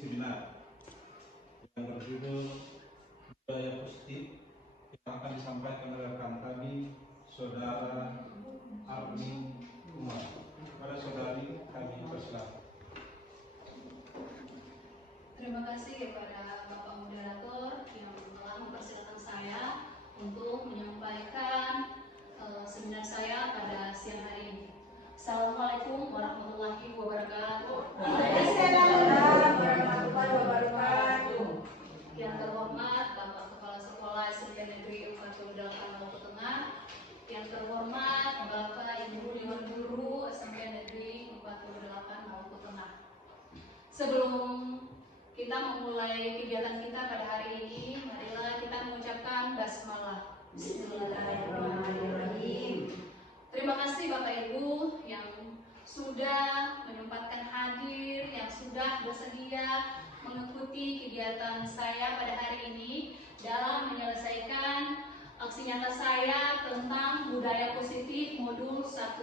seminar yang berjudul Budaya Positif yang akan disampaikan oleh rekan kami, Saudara Arni Umar. Pada saudari kami persilakan. Terima kasih kepada Bapak Moderator yang telah mempersilakan saya untuk menyampaikan seminar saya pada siang hari ini. Assalamualaikum warahmatullahi wabarakatuh. Waalaikumsalam warahmatullahi wabarakatuh. Yang terhormat Bapak Kepala Sekolah SMP Negeri 48 Maluku Tengah, yang terhormat Bapak Ibu Dewan Guru SMP Negeri 48 Maluku Tengah. Sebelum kita memulai kegiatan kita pada hari ini, marilah kita mengucapkan basmalah. Bismillahirrahmanirrahim. Terima kasih Bapak Ibu yang sudah menyempatkan hadir, yang sudah bersedia mengikuti kegiatan saya pada hari ini dalam menyelesaikan aksi nyata saya tentang budaya positif modul 1.4.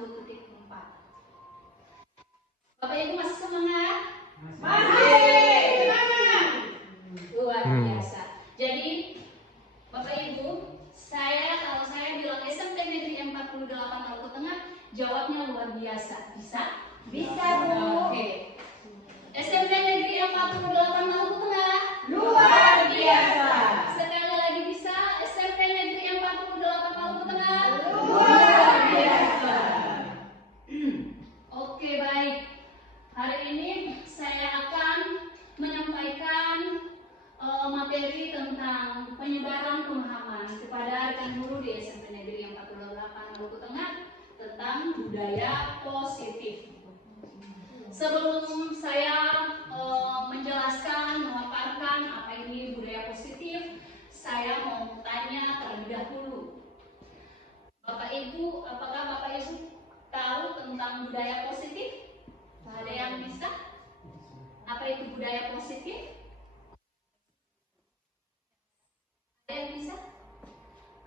Bapak Ibu masih semangat? Masih semangat. Luar biasa. Jadi Bapak Ibu, kalau saya bilang SMP Negeri 48 Maluku Tengah, jawabnya luar biasa. Bisa? Bisa, Bu. Oke. SMP Negeri 48 Maluku Tengah, Luar biasa. sekali lagi bisa. SMP Negeri 48 Maluku Tengah, Luar biasa. Oke, baik. Hari ini saya akan menyampaikan materi tentang penyebaran pemahaman kepada rekan guru di SMP Negeri 48 Maluku Tengah tentang budaya positif. Sebelum saya menjelaskan, memaparkan apa ini budaya positif, saya mau tanya terlebih dahulu. Bapak Ibu, apakah Bapak Ibu tahu tentang budaya positif? Ada yang bisa? Apa itu budaya positif? Ada yang bisa?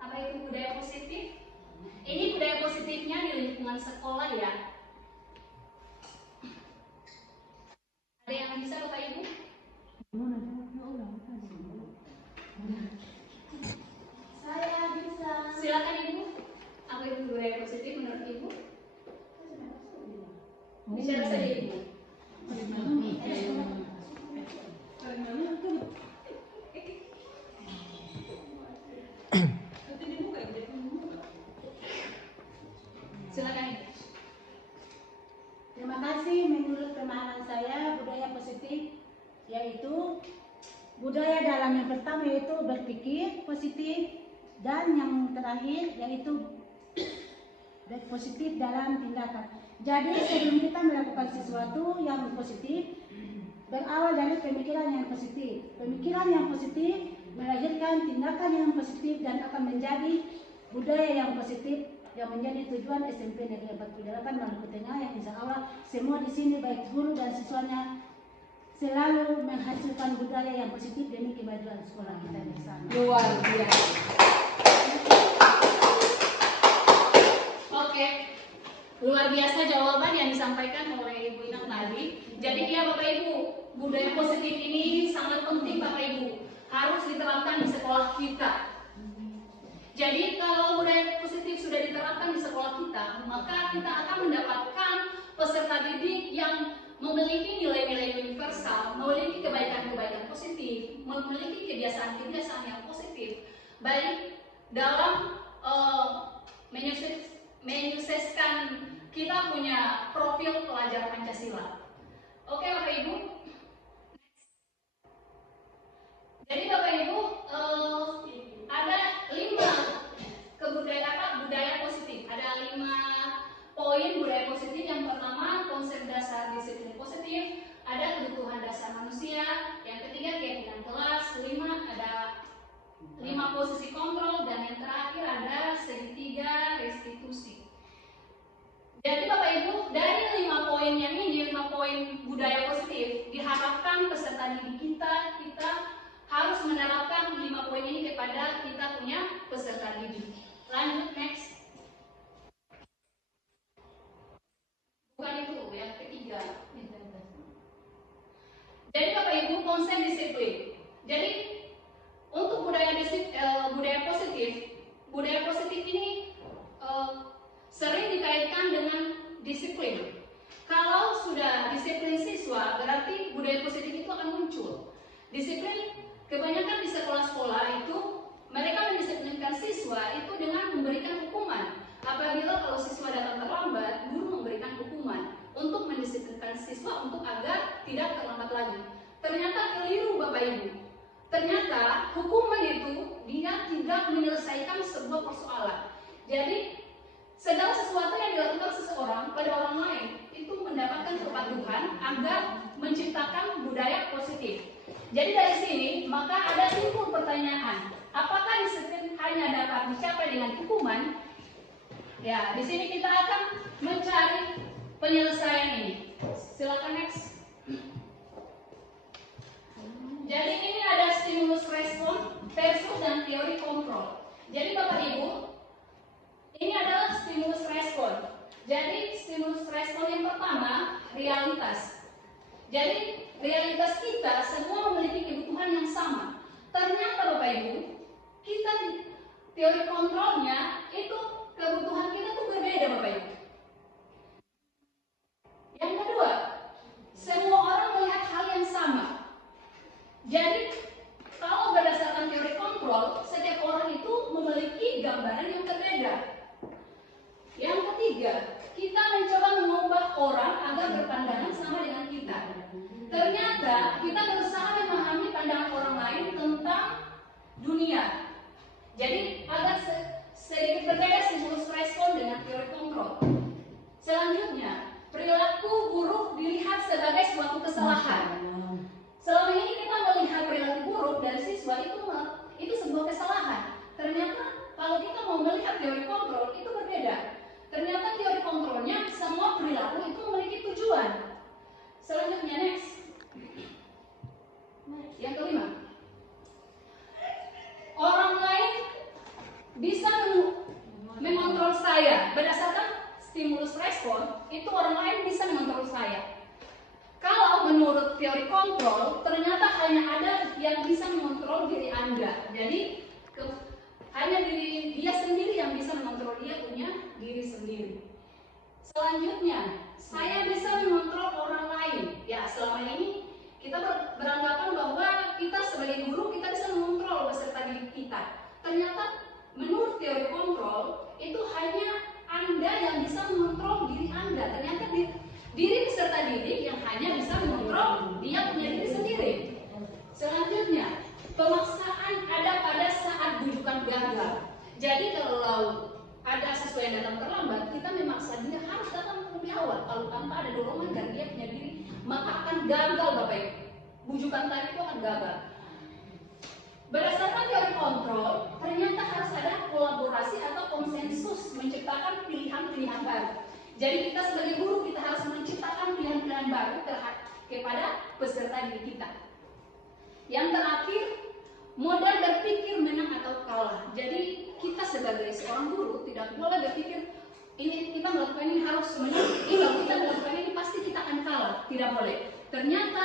Apa itu budaya positif? Ini budaya positifnya di lingkungan sekolah ya. Ada yang bisa Bapak Ibu? Saya bisa. Silakan Ibu. Apa itu budaya positif menurut Ibu? Bicara saja Ibu. Silakan Ibu. Terima kasih. Menurut pemahaman saya, budaya positif yaitu budaya dalam yang pertama yaitu berpikir positif, dan yang terakhir yaitu positif dalam tindakan. Jadi sebelum kita melakukan sesuatu yang positif, berawal dari pemikiran yang positif. Pemikiran yang positif melahirkan tindakan yang positif dan akan menjadi budaya yang positif yang menjadi tujuan SMP Negeri 48 Maluku Tengah, yang insya Allah semua di sini baik guru dan siswanya selalu menghasilkan budaya yang positif demi kemajuan sekolah kita bersama. Luar biasa. Oke, luar biasa jawaban yang disampaikan oleh Ibu Inang tadi. Jadi ya Bapak Ibu, budaya positif ini sangat penting Bapak Ibu, harus diterapkan di sekolah kita. Jadi kalau budaya positif sudah diterapkan di sekolah kita, maka kita akan mendapatkan peserta didik yang memiliki nilai-nilai universal, memiliki kebaikan-kebaikan positif, memiliki kebiasaan-kebiasaan yang positif, baik dalam menyukseskan kita punya profil pelajar Pancasila. Oke Bapak Ibu. Jadi Bapak Ibu, ada 5 budaya positif. Ada 5 poin budaya positif. Yang pertama, konsep dasar disiplin positif. Ada kebutuhan dasar manusia. Yang ketiga, keyakinan kelas. 5 ada 5 posisi kontrol, dan yang terakhir ada segitiga restitusi. Jadi Bapak Ibu, dari 5 poin yang ini, 5 poin budaya positif, diharapkan peserta didik kita harus menerapkan 5 poin ini kepada kita punya peserta didik. Lanjut next. Bukan itu, yang ketiga. Jadi Bapak Ibu, konsep disiplin. Jadi untuk budaya positif ini sering dikaitkan dengan disiplin. Kalau sudah disiplin siswa, berarti budaya positif itu akan muncul. Disiplin kebanyakan di sekolah-sekolah itu mereka mendisiplinkan siswa itu dengan memberikan hukuman. Apabila kalau siswa datang terlambat, guru memberikan hukuman untuk mendisiplinkan siswa untuk agar tidak terlambat lagi. Ternyata keliru Bapak Ibu. Ternyata hukuman itu dia tidak menyelesaikan sebuah persoalan. Jadi segala sesuatu yang dilakukan seseorang pada orang lain itu mendapatkan kepatuhan agar menciptakan budaya positif. Jadi dari sini maka ada timbul pertanyaan, apakah disiplin hanya dapat dicapai dengan hukuman? Ya, di sini kita akan mencari penyelesaian ini. Silakan next. Jadi ini ada stimulus respon versus dan teori kontrol. Jadi Bapak Ibu, ini adalah stimulus respon. Jadi stimulus respon yang pertama realitas. Jadi realitas kita semua memiliki kebutuhan yang sama. Ternyata Bapak Ibu, kita teori kontrolnya itu kebutuhan kita tuh berbeda Bapak Ibu. Yang kedua, semua orang melihat hal yang sama. Jadi kalau berdasarkan teori kontrol, setiap orang itu memiliki gambaran yang berbeda. Yang ketiga, kita mencoba mengubah orang agar berpandangan sama dengan kita. Ternyata kita berusaha memahami pandangan orang lain tentang dunia. Jadi agak sedikit berbeda stimulus respon dengan teori kontrol. Selanjutnya, perilaku buruk dilihat sebagai suatu kesalahan. Selama ini kita melihat perilaku buruk dari siswa itu sebuah kesalahan. Ternyata kalau kita mau melihat teori kontrol itu berbeda. Ternyata teori kontrolnya semua perilaku itu memiliki tujuan. Selanjutnya next. Yang kelima, orang lain bisa mengontrol saya berdasarkan stimulus respon. Itu orang lain bisa mengontrol saya. Kalau menurut teori kontrol, ternyata hanya ada yang bisa mengontrol diri Anda. Jadi hanya diri dia sendiri yang bisa mengontrol dia punya diri sendiri. Selanjutnya, saya bisa mengontrol orang lain. Ya, selama ini kita beranggapan bahwa kita sebagai guru kita bisa mengontrol peserta didik kita. Ternyata menurut teori kontrol itu hanya Anda yang bisa mengontrol diri Anda. Ternyata diri peserta didik yang hanya bisa mengontrol dia punya diri sendiri. Selanjutnya, pemaksaan ada pada saat rujukan gagal. Jadi kalau ada siswa yang datang terlambat, kita memaksa dia harus datang lebih awal. Kalau tanpa ada dorongan dan dia punya diri, maka akan gagal Bapak Ibu. Bujukan tadi itu akan gagal. Berdasarkan teori kontrol, ternyata harus ada kolaborasi atau konsensus menciptakan pilihan-pilihan baru. Jadi kita sebagai guru kita harus menciptakan pilihan-pilihan baru kepada peserta didik kita. Yang terakhir, modal berpikir menang atau kalah. Jadi kita sebagai seorang guru tidak boleh berpikir ini kita melakukan ini harus menang, kalau kita melakukan ini pasti kita akan kalah. Tidak boleh. Ternyata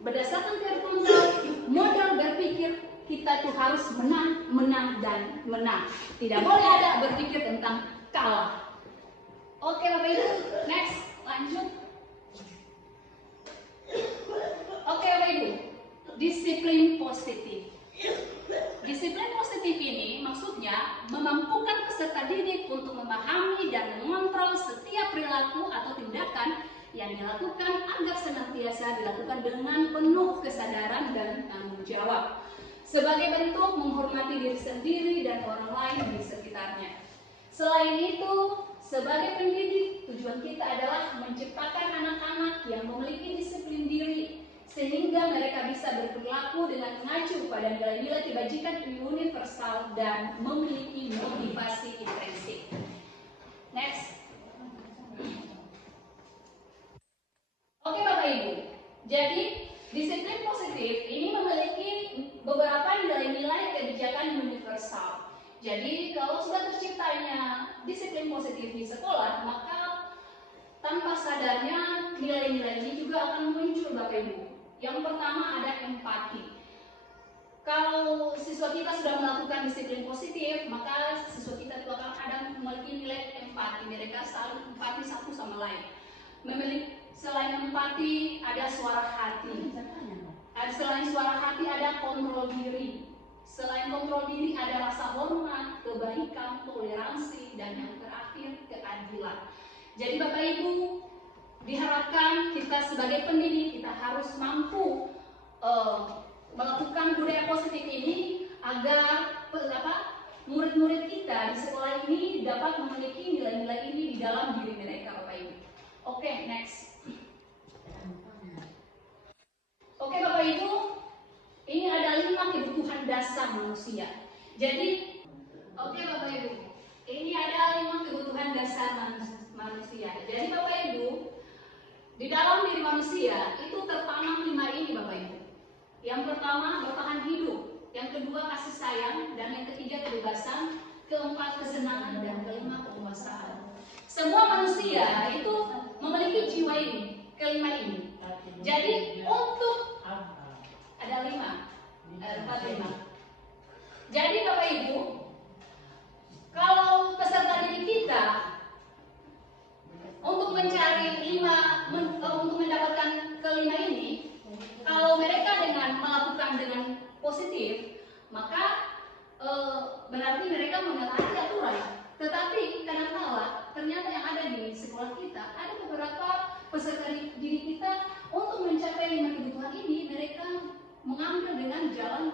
berdasarkan teori kontrol, modal berpikir kita tuh harus menang, menang dan menang. Tidak boleh ada berpikir tentang kalah. Oke Bapak Ibu, next, lanjut. Oke Bapak Ibu, disiplin positif. Disiplin positif ini maksudnya memampukan peserta didik untuk memahami dan mengontrol setiap perilaku atau tindakan yang dilakukan agar senantiasa dilakukan dengan penuh kesadaran dan tanggung jawab. Sebagai bentuk menghormati diri sendiri dan orang lain di sekitarnya. Selain itu, sebagai pendidik, tujuan kita adalah menciptakan anak-anak yang memiliki disiplin diri, sehingga mereka bisa berperilaku dengan mengacu pada nilai-nilai kebajikan universal dan memiliki motivasi intrinsik. Next. Oke Bapak Ibu, jadi disiplin positif ini memiliki beberapa nilai-nilai kebijakan universal. Jadi kalau sudah terciptanya disiplin positif di sekolah, maka tanpa sadarnya nilai-nilai ini juga akan muncul Bapak Ibu. Yang pertama ada empati. Kalau siswa kita sudah melakukan disiplin positif, maka siswa kita itu akan ada memiliki nilai empati. Mereka saling empati satu sama lain. Selain empati, ada suara hati. Selain suara hati, ada kontrol diri. Selain kontrol diri, ada rasa hormat, kebaikan, toleransi, dan yang terakhir, keadilan. Jadi Bapak Ibu, diharapkan kita sebagai pendidik, kita harus mampu melakukan budaya positif ini agar murid-murid kita di sekolah ini dapat memiliki nilai-nilai ini di dalam diri mereka, Bapak Ibu. Oke, next. Oke, Bapak Ibu, ini ada 5 kebutuhan dasar manusia. Jadi, oke Bapak Ibu, ini ada 5 kebutuhan dasar manusia. Jadi Bapak Ibu, di dalam diri manusia itu tertanam 5 ini Bapak Ibu. Yang pertama bertahan hidup, yang kedua kasih sayang, dan yang ketiga kebebasan, keempat kesenangan, dan kelima penguasaan. Semua manusia itu memiliki jiwa ini, kelima ini. Jadi untuk ada 5. Jadi Bapak Ibu, kalau peserta didik kita untuk mencari untuk mendapatkan kelima ini, kalau mereka melakukan dengan positif, maka berarti mereka mengetahui aturan. Tetapi kadang-kala ternyata yang ada di sekolah kita, ada beberapa peserta didik kita untuk mencapai 5 kebutuhan ini, mereka mengambil dengan jalan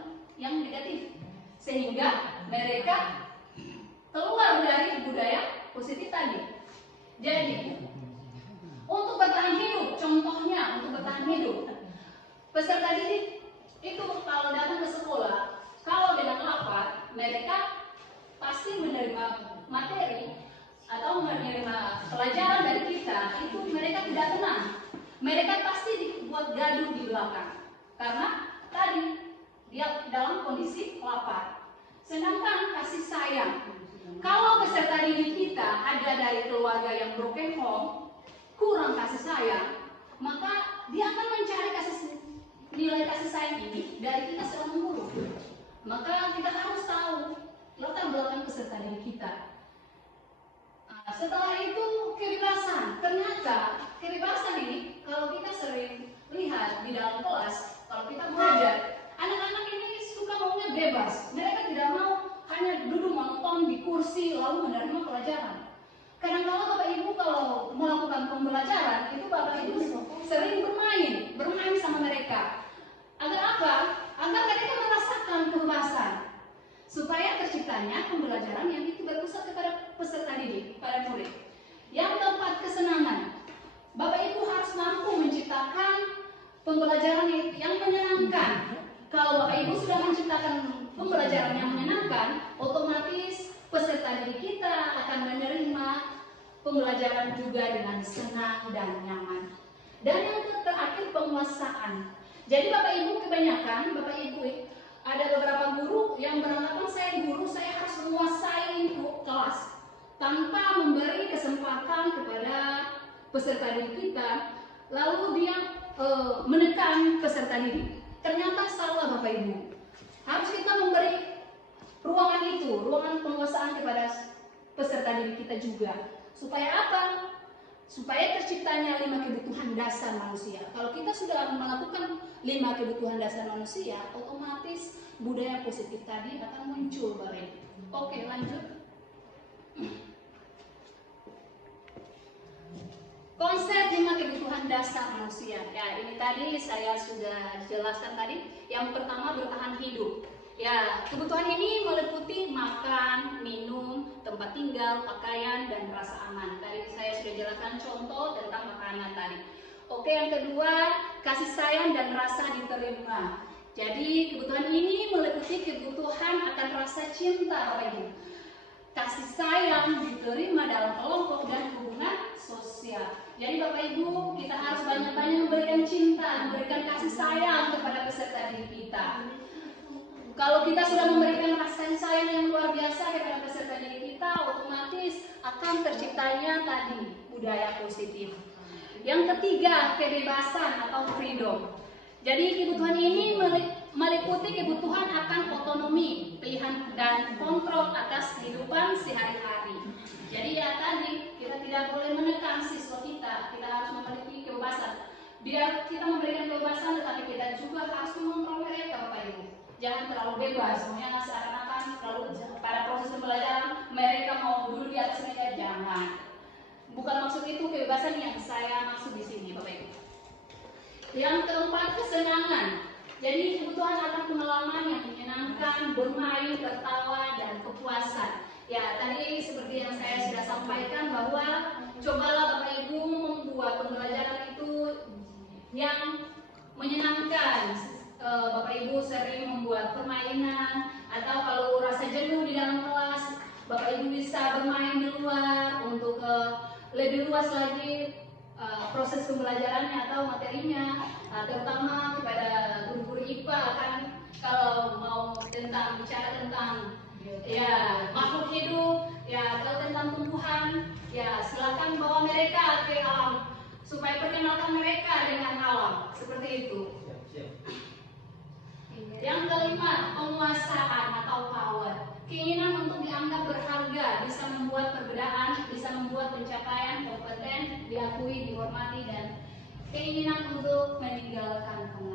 yang negatif, sehingga mereka keluar dari budaya positif tadi. Jadi untuk bertahan hidup, contohnya untuk bertahan hidup, peserta didik itu kalau datang ke sekolah, kalau dengan lapar, mereka pasti menerima materi atau menerima pelajaran dari kita, itu mereka tidak tenang. Mereka pasti dibuat gaduh di belakang, karena tadi dia dalam kondisi lapar. Sedangkan kasih sayang, kalau peserta didik kita ada dari keluarga yang broken home, kurang kasih sayang, maka dia akan mencari nilai kasih sayang ini dari kita seorang guru. Maka kita harus tahu latar belakang peserta didik kita. Setelah itu kebebasan. Ternyata kebebasan ini kalau kita sering lihat di dalam kelas, kalau kita belajar, anak-anak ini suka maunya bebas. Mereka tidak mau hanya duduk monoton di kursi lalu menerima pelajaran. Kadang-kala Bapak Ibu kalau melakukan pembelajaran, itu Bapak Ibu sering bermain sama mereka. Agar apa? Agar mereka merasakan kebebasan, supaya terciptanya pembelajaran yang itu berpusat kepada peserta didik, pada murid. Yang keempat, kesenangan. Bapak Ibu harus mampu menciptakan pembelajaran yang menyenangkan. Kalau Bapak Ibu sudah menciptakan pembelajaran yang menyenangkan, otomatis peserta didik kita akan menerima pembelajaran juga dengan senang dan nyaman. Dan yang terakhir, penguasaan. Jadi Bapak Ibu kebanyakan, Bapak Ibu ada beberapa guru yang beranggapan saya guru, saya harus menguasai kelas tanpa memberi kesempatan kepada peserta didik kita, lalu dia menekan peserta didik. Ternyata salah Bapak Ibu. Harus kita memberi ruangan itu, ruangan penguasaan kepada peserta didik kita juga. Supaya apa? Supaya terciptanya 5 kebutuhan dasar manusia. Kalau kita sudah melakukan 5 kebutuhan dasar manusia, otomatis budaya positif tadi akan muncul, Bapak Ibu. Oke, lanjut. Konsep 5 kebutuhan dasar manusia. Ya, ini tadi saya sudah jelaskan tadi. Yang pertama bertahan hidup. Ya, kebutuhan ini meliputi makan, minum, tempat tinggal, pakaian, dan rasa aman. Tadi saya sudah jelaskan contoh tentang makanan tadi. Oke, yang kedua, kasih sayang dan rasa diterima. Jadi, kebutuhan ini meliputi kebutuhan akan rasa cinta, Bapak Ibu. Kasih sayang diterima dalam kelompok dan hubungan sosial. Jadi Bapak Ibu, kita harus banyak-banyak memberikan cinta, memberikan kasih sayang kepada peserta didik kita. Kalau kita sudah memberikan rasa sayang yang luar biasa kepada peserta didik kita, otomatis akan terciptanya tadi budaya positif. Yang ketiga, kebebasan atau freedom. Jadi kebutuhan ini meliputi kebutuhan akan otonomi, pilihan dan kontrol atas kehidupan sehari-hari. Jadi ya tadi kita tidak boleh menekan siswa kita harus memiliki kebebasan. Biar kita memberikan kebebasan, tetapi kita juga harus mengontrol mereka, Bapak Ibu. Jangan terlalu bebas, semuanya seakan-akan terlalu pada proses pembelajaran mereka mau duduk di atas meja, jangan. Bukan maksud itu kebebasan yang saya maksud di sini, Bapak Ibu. Yang keempat, kesenangan. Jadi kebutuhan akan pengalaman yang menyenangkan, bermain, tertawa, dan kepuasan. Ya, tadi seperti yang saya sudah sampaikan bahwa cobalah Bapak Ibu membuat pembelajaran itu yang menyenangkan. Bapak Ibu sering membuat permainan, atau kalau rasa jenuh di dalam kelas, Bapak Ibu bisa bermain di luar untuk lebih luas lagi proses pembelajarannya atau materinya, terutama kepada guru-guru IPA kan, kalau mau bicara tentang ya makhluk hidup, ya atau tentang tumbuhan, ya silakan bawa mereka ke alam supaya perkenalkan mereka dengan alam, seperti itu. Yang kelima, penguasaan atau power. Keinginan untuk dianggap berharga, bisa membuat perbedaan, bisa membuat pencapaian kompeten, diakui, dihormati, dan keinginan untuk meninggalkan pengalaman.